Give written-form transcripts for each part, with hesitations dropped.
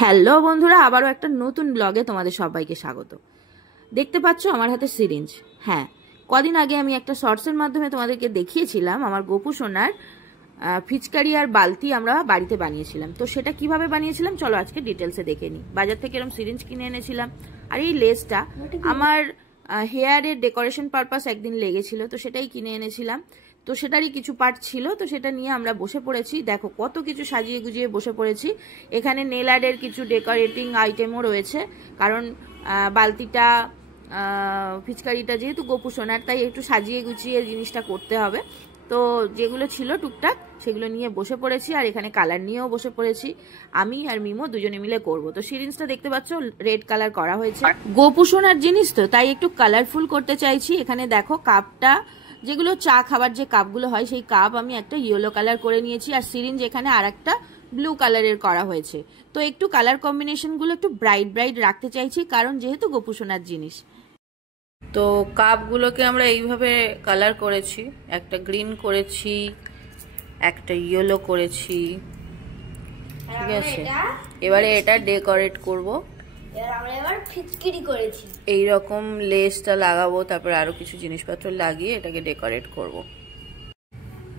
Hello বন্ধুরা, আবারও একটা নতুন ব্লগে তোমাদের সবাইকে স্বাগত। দেখতে পাচ্ছ আমার হাতে সিরিঞ্জ। হ্যাঁ, কদিন আগে আমি একটা শর্টসের মাধ্যমে তোমাদেরকে দেখিয়েছিলাম আমার গোপু সোনার ফিচকারি আর বালতি আমরা বাড়িতে বানিয়েছিলাম। তো সেটা কিভাবে বানিয়েছিলাম চলো আজকে ডিটেলসে দেখে নিই। বাজার থেকে এরকম সিরিঞ্জ কিনে এনেছিলাম, আর এই লেসটা আমার হেয়ারের ডেকোরেশন পারপাস একদিন লেগেছিল, তো সেটাই কিনে এনেছিলাম। তো সেটারই কিছু পার্ট ছিল, তো সেটা নিয়ে আমরা বসে পড়েছি। দেখো কত কিছু সাজিয়ে গুজিয়ে বসে পড়েছি। এখানে নেল আর্টের কিছু ডেকোরেটিং আইটেমও রয়েছে, কারণ বালতিটা ফিচকারিটা যেহেতু গোপু সোনার, তাই একটু সাজিয়ে গুছিয়ে জিনিসটা করতে হবে। তো যেগুলো ছিল টুকটাক সেগুলো নিয়ে বসে পড়েছি, আর এখানে কালার নিয়েও বসে পড়েছি। আমি আর মিমো দুজনে মিলে করব। তো সিরিঞ্জটা দেখতে পাচ্ছ রেড কালার করা হয়েছে, গোপু সোনার জিনিস তো তাই একটু কালারফুল করতে চাইছি। এখানে দেখো কাপটা, যেগুলো চা খাবার যে কাপগুলো হয় সেই কাপ আমি একটা ইয়েলো কালার করে নিয়েছি, আর সিরিঞ্জ এখানে আর একটা ব্লু কালারের করা হয়েছে। তো একটু কালার কম্বিনেশনগুলো একটু ব্রাইট ব্রাইট রাখতে চাইছি, কারণ যেহেতু গোপু সোনার জিনিস। তো কাপগুলোকে আমরা এইভাবে কালার করেছি, একটা গ্রিন করেছি, একটা ইয়েলো করেছি, ঠিক আছে। এবারে এটা ডেকোরেট করব, এইরকম লেসটা লাগাবো, তারপর আরো কিছু জিনিসপত্র লাগিয়ে এটাকে ডেকোরেট করব।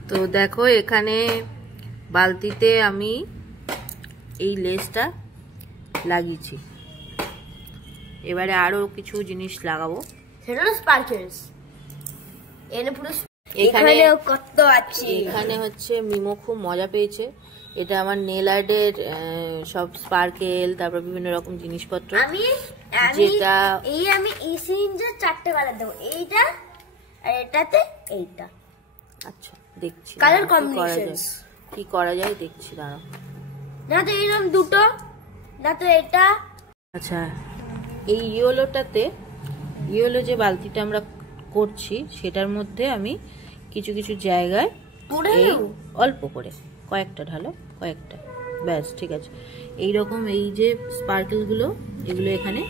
তো দেখো এখানে বালতিতে আমি এই লেসটা লাগিয়েছি, এবারে আরো কিছু জিনিস লাগাবো। এখানে হচ্ছে মিমো খুব মজা পেয়েছে। এটা আমার নেল আর্টের সব স্পার্কেল, তারপর বিভিন্ন রকম জিনিসপত্র। যেটা আমি এই সিরিঞ্জে 4টে কালার দেবো, এইটা আর এটাতে এইটা। আচ্ছা দেখছি কালার কম্বিনেশন কি করা যায় দেখছি, দাঁড়াও। না তো এরকম দুটো, না তো এটা। আচ্ছা, এই ইয়েলোটাতে, ইয়েলো যে বালতিটা আমরা করছি সেটার মধ্যে আমি কিছু কিছু জায়গায় অল্প করে কয়েকটা ঢালো, কয়েকটা, ব্যাস ঠিক আছে। এইরকম এই যে স্পার্কেলগুলো, এগুলো এখানে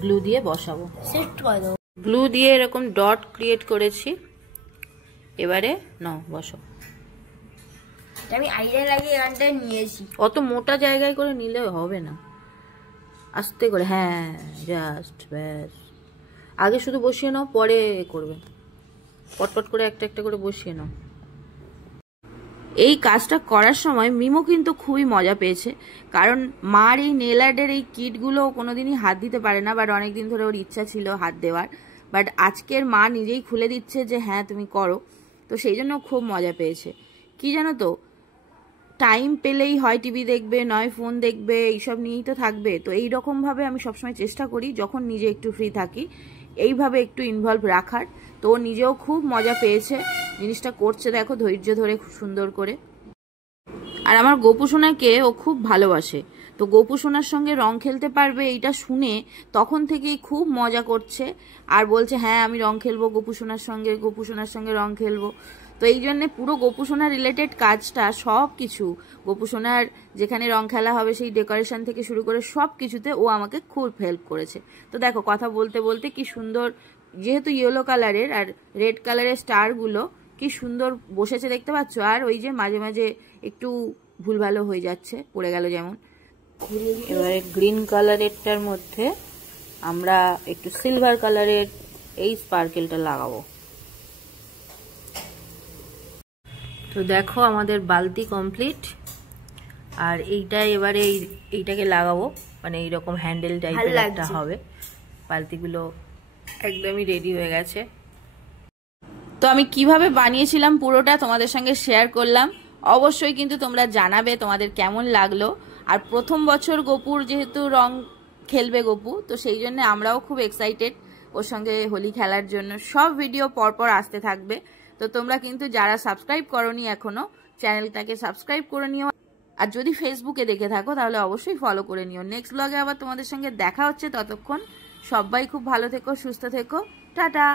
গ্লু দিয়ে বসাবো। গ্লু দিয়ে এরকম ডট ক্রিয়েট করেছি। এবারে নাও বসো। আমি আইডিয়া লাগিয়ে এখানটা নিয়েছি। অত মোটা জায়গায় করে নিলে হবে না, আস্তে করে। হ্যাঁ জাস্ট ব্যাস, আগে শুধু বসিয়ে নাও, পরে করবে। পটপট করে একটা একটা করে বসিয়ে নাও। এই কাজটা করার সময় মিমো কিন্তু খুবই মজা পেয়েছে, কারণ মার এই নেল আর্টের এই কিটগুলো কোনোদিনই হাত দিতে পারে না, বাট অনেকদিন ধরে ওর ইচ্ছা ছিল হাত দেওয়ার, বাট আজকের মা নিজেই খুলে দিচ্ছে যে হ্যাঁ তুমি করো। তো সেই জন্য খুব মজা পেয়েছে। কি জানো তো, টাইম পেলেই হয় টিভি দেখবে, নয় ফোন দেখবে, এইসব নিয়েই তো থাকবে। তো এইরকমভাবে আমি সবসময় চেষ্টা করি যখন নিজে একটু ফ্রি থাকি এইভাবে একটু ইনভলভ রাখার। তো ও নিজেও খুব মজা পেয়েছে, জিনিসটা করছে দেখো ধৈর্য ধরে খুব সুন্দর করে। আর আমার গোপু সোনাকে ও খুব ভালোবাসে, তো গোপু সোনার সঙ্গে রং খেলতে পারবে এইটা শুনে তখন থেকেই খুব মজা করছে, আর বলছে হ্যাঁ আমি রং খেলবো গোপু সোনার সঙ্গে, গোপু সোনার সঙ্গে রং খেলবো। তো এই জন্যে পুরো গোপু সোনার রিলেটেড কাজটা সব কিছু, গোপু সোনার যেখানে রং খেলা হবে সেই ডেকোরেশন থেকে শুরু করে সব কিছুতে ও আমাকে খুব হেল্প করেছে। তো দেখো কথা বলতে বলতে কি সুন্দর, যেহেতু ইয়েলো কালারের আর রেড কালারের স্টারগুলো কি সুন্দর বসেছে দেখতে পাচ্ছ। আর ওই যে মাঝে মাঝে একটু ভুলভালো হয়ে যাচ্ছে, পড়ে গেল যেমন। এবারে গ্রিন কালারেরটার মধ্যে আমরা একটু সিলভার কালারের এই স্পার্কেলটা লাগাবো। তো দেখো আমাদের বালতি কমপ্লিট, আর এইটা এবারে এইটাকে লাগাবো, মানে এইরকম হ্যান্ডেল টাইপের একটা হবে। বালতিগুলো একদমই রেডি হয়ে গেছে। তো আমি কিভাবে বানিয়েছিলাম পুরোটা তোমাদের সঙ্গে শেয়ার করলাম। অবশ্যই কিন্তু তোমরা জানাবে তোমাদের কেমন লাগলো। আর প্রথম বছর গোপুর যেহেতু রং খেলবে গোপু, তো সেই জন্য আমরাও খুব এক্সাইটেড ওর সঙ্গে হোলি খেলার জন্য। সব ভিডিও পরপর আসতে থাকবে। তো তোমরা কিন্তু যারা সাবস্ক্রাইব করোনি এখনো, চ্যানেলটাকে সাবস্ক্রাইব করে নিও। আর যদি ফেসবুকে দেখে থাকো তাহলে অবশ্যই ফলো করে নিও। নেক্সট ব্লগে আবার তোমাদের সঙ্গে দেখা হচ্ছে, ততক্ষণ সবাই খুব ভালো থেকো, সুস্থ থেকো, টাটা।